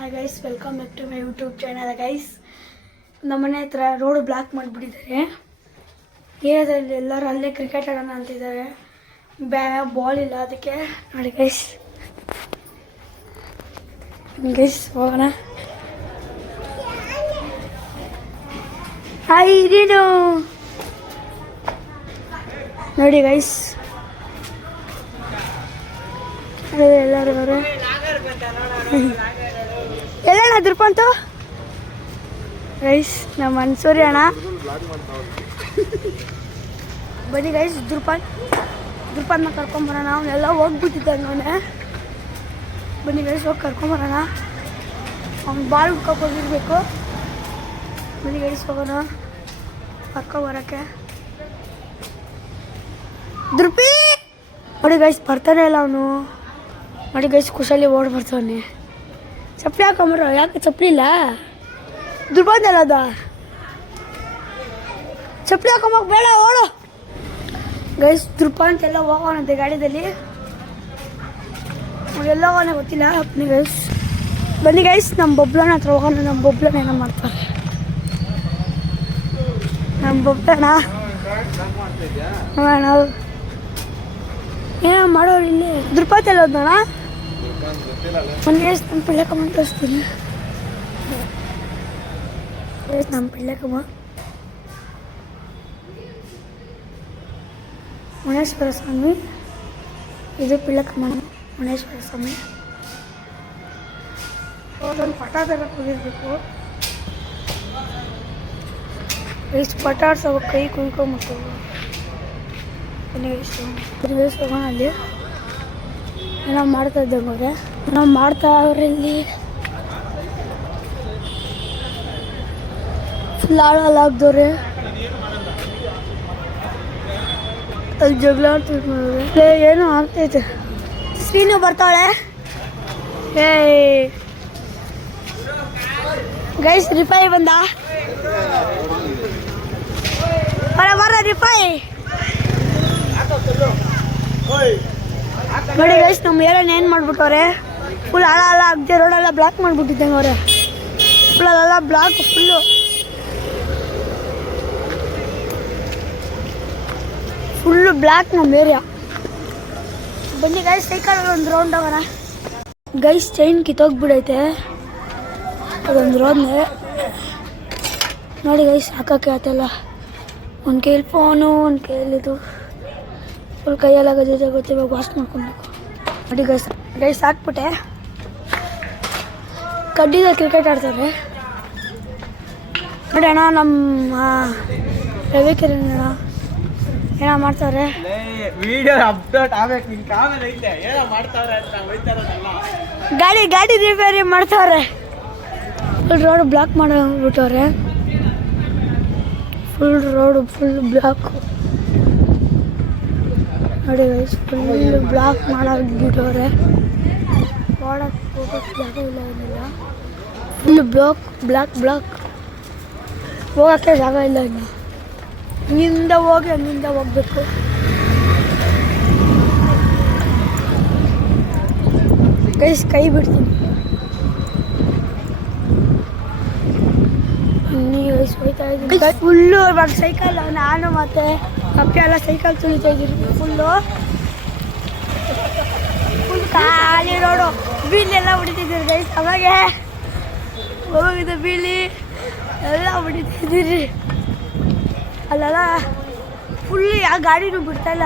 Hi guys, welcome back to my YouTube channel. Guys, ನಮ್ಮನೆ ಹತ್ರ road block ಮಾಡಿಬಿಟ್ಟಿದ್ದಾರೆ. ಏರಿಯಾದಲ್ಲಿ ಎಲ್ಲರೂ ಅಲ್ಲೇ ಕ್ರಿಕೆಟ್ ಆಡೋಣ ಅಂತಿದ್ದಾರೆ. ಬಾಲ್ ಇಲ್ಲ, ಅದಕ್ಕೆ ನೋಡಿ ಗೈಸ್ ಹೋಗೋಣ. ಹಾಯ್ ನೀನು ನೋಡಿ ಗೈಸ್, ಎಲ್ಲರೂ ಅವರು ಎಲ್ಲಣ್ಣ ದುರ್ಪಂತು ಗೈಸ್, ನಮ್ಮ ಮನ್ಸೂರಿ ಅಣ್ಣ. ಬನ್ನಿ ಗೈಸ್, ದುರ್ಪನ್ನ ಕರ್ಕೊಂಬರೋಣ. ಅವನ್ನೆಲ್ಲ ಹೋಗ್ಬಿಟ್ಟಿದ್ದಾನೆ ಅವನೇ. ಬನ್ನಿ ಗೈಸ್, ಹೋಗಿ ಕರ್ಕೊಂಬರೋಣ. ಅವ್ನು ಬಾಲ್ ಹುಡ್ಕೊಕ್ ಹೋಗಿರ್ಬೇಕು. ಬನ್ನಿ ಗೈಸ್, ಹೋಗೋಣ ಕರ್ಕೊಂಬರೋಕ್ಕೆ. ದುರ್ಪಿ ನೋಡಿ ಗೈಸ್, ಬರ್ತಾನೆ ಇಲ್ಲ ಅವನು. ನೋಡಿ ಗೈಸ್, ಖುಷಿಯಲ್ಲಿ ಓಡಿ ಬರ್ತಾನೆ. ಚಪ್ಪಲಿ ಹಾಕೊಂಬರೋ. ಯಾಕೆ ಚಪ್ಪಲಿ ಇಲ್ಲ? ದುರ್ಬಂದಲ್ಲ ಚಪ್ಪಲಿ ಹಾಕೊಂಬಕ್ ಬೇಡ, ಓಡು ಗೈಸ್. ದುರ್ಪಂತೆಲ್ಲ ಹೋಗೋಣಂತೆ ಗಾಡಿದಲ್ಲಿ. ಎಲ್ಲ ಹೋಗೋಣ ಗೊತ್ತಿಲ್ಲ. ಬನ್ನಿ ಗೈಸ್, ಬನ್ನಿ ಗೈಸ್, ನಮ್ಮ ಬೊಬ್ಲಣ್ಣ ಹತ್ರ ಹೋಗೋಣ. ನಮ್ಮ ಬೊಬ್ಲಣ್ಣ ಏನೋ ಮಾಡ್ತಾರೆ. ನಮ್ಮ ಬೊಬ್ಲಣ್ಣ ನಾವು ಏನೋ ಮಾಡೋರು ಇಲ್ಲಿ. ದುರ್ಪಂತೆಲ್ಲ ಹೋದ್ನಣ್ಣ. ಒಂದು ಗೈಸ್, ನಮ್ಮ ಪಿಳ್ಳಕಮ್ಮ ತೋರಿಸ್ತೀನಿ. ನಮ್ಮ ಪಿಳ್ಳಕಮ್ಮ ಮುನೇಶ್ವರ ಸ್ವಾಮಿ. ಇದು ಪಿಳ್ಳಕಮ್ಮ ಮುನೇಶ್ವರ ಸ್ವಾಮಿ. ಒಂದು ಪಟ ತರಕ್ಕೆ ಹೋಗಿರ್ಬೇಕು. ಎಷ್ಟು ಪಟ ಆಡ್ಸೋ ಕೈ ಕುಯ್ಕೊಂಬಿಟ್ಟು ಹೋಗೋಣ. ಅಲ್ಲಿ ಏನೋ ಮಾಡ್ತಾ ಇದ್ದಂಗೆ ಅವ್ರೆ. ನಾವು ಮಾಡ್ತಾ ಅವರಲ್ಲಿ ಫುಲ್ ಹಾಳಾಗ್ದವ್ರೆ. ಅಲ್ಲಿ ಜಗಳ ಆಡ್ತಿದ್ದೆ. ಏನೋ ಆಗ್ತೈತೆ. ಸ್ಕ್ರೀನು ಬರ್ತಾಳೆ. ಗೈಸ್, ರಿಫೈ ಬಂದ. ಬರ ರಿಫೈ ನೋಡಿ ಗೈಸ್, ನಮ್ಮ ಏರಿಯಾನ ಏನು ಮಾಡ್ಬಿಟ್ಟವ್ರೆ. ಫುಲ್ ಹಾಳ ಆಗದೆ ರೋಡೆಲ್ಲ ಬ್ಲಾಕ್ ಮಾಡಿಬಿಟ್ಟಿದ್ದಂಗೆ ಅವ್ರೆ. ಫುಲ್ ಅಲ್ಲೆಲ್ಲ ಬ್ಲಾಕ್, ಫುಲ್ಲು ಬ್ಲ್ಯಾಕ್ ನಮ್ಮ ಏರಿಯಾ. ಬನ್ನಿ ಗೈಸ್, ಸೈಕಲ್ ಒಂದು ರೌಂಡ್ ಹೋಗೋಣ. ಗೈಸ್, ಚೈನ್ ಕಿತ್ತೋಗ್ಬಿಡೈತೆ. ಅದೊಂದು ರೋಡ್ನೆ ನೋಡಿ ಗೈಸ್, ಹಾಕೋಕ್ಕೆ ಆಯ್ತಲ್ಲ. ಒಂದು ಕೈಯಲ್ಲಿ ಫೋನು, ಒಂದು ಕೈಯಲ್ಲಿ ಇದು. ಫುಲ್ ಕೈಯೆಲ್ಲ ಗೊತ್ತಿದೆ. ಇವಾಗ ವಾಶ್ ಮಾಡ್ಕೊಬೇಕು. ನೋಡಿ ಗೈಸ್ ಹಾಕ್ಬಿಟ್ಟೆ. ಕಡ್ಡಿದ ಕ್ರಿಕೆಟ್ ಆಡ್ತಾರೆ ನೋಡಿ ಅಣ್ಣ. ನಮ್ಮ ರವಿ ಕಿರಣ್ ಅಣ್ಣ ಏನೋ ಮಾಡ್ತಾರೆ. ಗಾಡಿ ರಿಪೇರಿ ಮಾಡ್ತಾವ್ರೆ. ಫುಲ್ ರೋಡ್ ಬ್ಲಾಕ್ ಮಾಡಿಬಿಟ್ಟವ್ರೆ. ಫುಲ್ ರೋಡು ಫುಲ್ ಬ್ಲಾಕ್ ನೋಡಿ ಗೈಸ್. ಫುಲ್ ಬ್ಲಾಕ್ ಮಾಡಿಬಿಟ್ಟವ್ರೆ. ಓಡಕ್ಕೆ ಹೋಗೋಕ್ಕೆ ಜಾಗ ಇಲ್ಲ, ಏನಿಲ್ಲ. ಫುಲ್ ಬ್ಲಾಕ್ ಹೋಗೋಕ್ಕೆ ಜಾಗ ಇಲ್ಲ. ಇನ್ನು ಹಿಂದಿಂದ ಹೋಗಿ ಹಂಗಿಂದ ಹೋಗ್ಬೇಕು. ಗೈಸ್, ಕೈ ಬಿಡ್ತೀನಿ. ಗೈಸ್, ಹೋಯ್ತಾ ಇದ್ದೀನಿ. ಫುಲ್ಲು ಸೈಕಲ್, ನಾನು ಮತ್ತೆ ಅಪ್ಪೆ ಎಲ್ಲ ಸೈಕಲ್ ತುಳಿತಾ ಇದ್ದೀವಿ. ಫುಲ್ ಖಾಲಿ ರೋಡು. ಬೀಲೆಲ್ಲ ಹೊಡಿತಿದ್ದೀರಿ ಗೈಸ್. ಅವಾಗೆ ಹೋಗಿದೆ ಬೀಳಿ ಎಲ್ಲ ಹೊಡಿತಿದ್ದೀರಿ. ಅಲ್ಲೆಲ್ಲ ಫುಲ್ ಯಾವ ಗಾಡಿನೂ ಬಿಡ್ತಾಯಿಲ್ಲ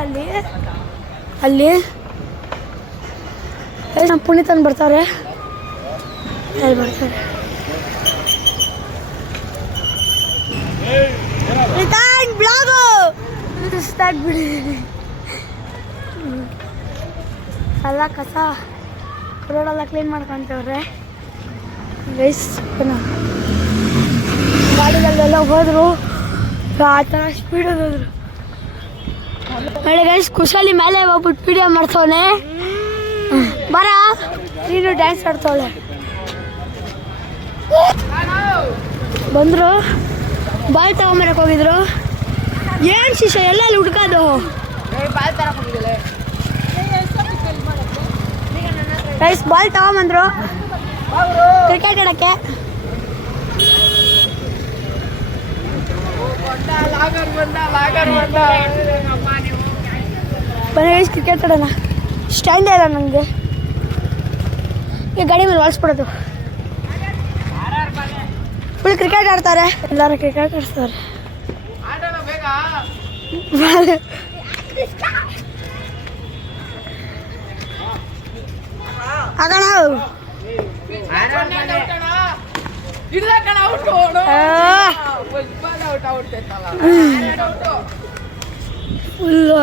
ಅಲ್ಲಿ ನಮ್ಮ ಪುನೀತನ್ ಬರ್ತಾರೆ. ಅಲ್ಲಿ ಬರ್ತಾರೆ. ಬ್ಲಾಗು ಸುಸ್ತಾಗ್ಬಿಟ್ಟಿದ್ದೀನಿ. ಎಲ್ಲ ಕಸ ರೋಡೆಲ್ಲ ಕ್ಲೀನ್ ಮಾಡ್ಕೊಂತವ್ರೆ ಗೈಸ್. ಗಾಡಿಗಳೆಲ್ಲ ಹೋದ್ರು, ಆ ಥರ ಸ್ಪೀಡಲ್ಲಿ ಹೋದ್ರು. ನೋಡಿ ಗೈಸ್, ಖುಷಾಲಿ ಮೇಲೆ ಹೋಗ್ಬಿಟ್ಟು ವಿಡಿಯೋ ಮಾಡ್ತವನೆ. ಬರ, ನೀನು ಡ್ಯಾನ್ಸ್ ಆಡ್ತಾವಳೆ. ಬಂದರು, ಬಾಲ್ ತಗೊಂಬರಕ್ಕೆ ಹೋಗಿದ್ರು. ಏನು ಶಿಷ್ಯ ಎಲ್ಲೆಲ್ಲಿ ಹುಡ್ಕೋದು. ಗೈಸ್ ಬಾಲ್ ತಗೊಂಬಂದ್ರು. ಕ್ರಿಕೆಟ್ ಕ್ರಿಕೆಟ್ ಆಡೋಕ್ಕೆ. ಬನ್ನಿ ಗೈಸ್ ಕ್ರಿಕೆಟ್ ಆಡೋಣ. ಸ್ಟ್ಯಾಂಡ್ ಇಲ್ಲ ನನಗೆ, ಈಗ ಗಾಡಿ ಮೇಲೆ ವಾಲ್ಸ್ಬಿಡೋದು. ಫುಲ್ ಕ್ರಿಕೆಟ್ ಆಡ್ತಾರೆ, ಎಲ್ಲರೂ ಕ್ರಿಕೆಟ್ ಆಡ್ತಾರೆ. ಆಗೋಣ. ಫುಲ್ಲು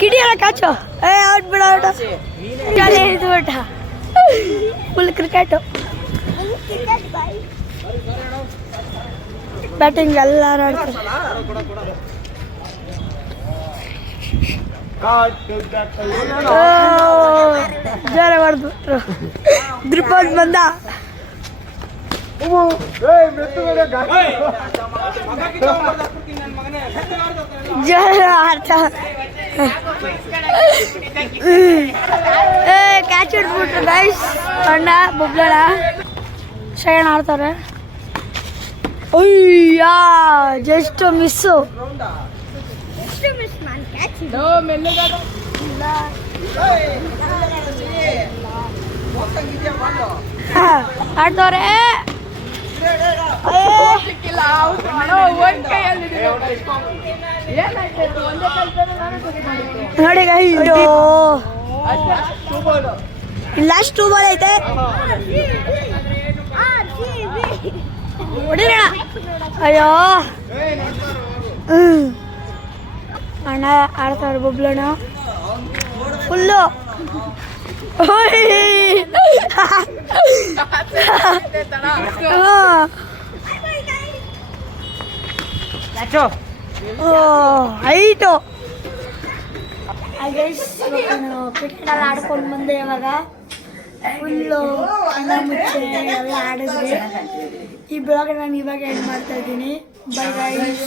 ಕಿಡಿಯಲ್ಲ ಕ್ಯಾಚು. ಔಟ್ ಬಿಡ, ಔಟ್ ಬಿಟ್ಟ. ಫುಲ್ ಕ್ರಿಕೆಟು, ಬ್ಯಾಟಿಂಗ್ ಎಲ್ಲರೂ ಆಡ್ತಾರೆ. ಜೋರ ಹೊಡೆದ್ಬಿಟ್ರು. ದ್ರಿಪೋಟ್ ಬಂದ. ಜೋರ ಆಡ್ತ ಕ್ಯಾಚ್ ಹಿಡ್ಬಿಟ್ರು ಗೈಸ್. ಅಣ್ಣ ಬೊಬ್ಲಣ್ಣ ಶಯಣ ಆಡ್ತಾರೆ. ಅಯ್ಯ ಜಸ್ಟ್ ಮಿಸ್ಸು. ಆಡ್ತವ್ರೆ. ನೋಡಿ ಲಾಸ್ಟ್ 2 ಬಾಲ್ ಐತೆ. ಹೊಡಿರೋಣ. ಅಯ್ಯೋ ಅಣ್ಣ ಆಡ್ತಾವ್ರೆ ಬೊಬ್ಲಣ್ಣ ಫುಲ್ಲು. ಹೈಟು. ಕ್ರಿಕೆಟ್ ಎಲ್ಲ ಆಡ್ಕೊಂಡು ಬಂದೆ. ಇವಾಗ ಫುಲ್ಲು ಕಣ್ಣ ಮುಚ್ಚೆ ಎಲ್ಲ ಆಡಿದ್ವಿ. ಈ ಬ್ಲಾಗ್ ನಾನು ಇವಾಗ ಎಂಡ್ ಮಾಡ್ತಾ ಇದ್ದೀನಿ. Bye guys.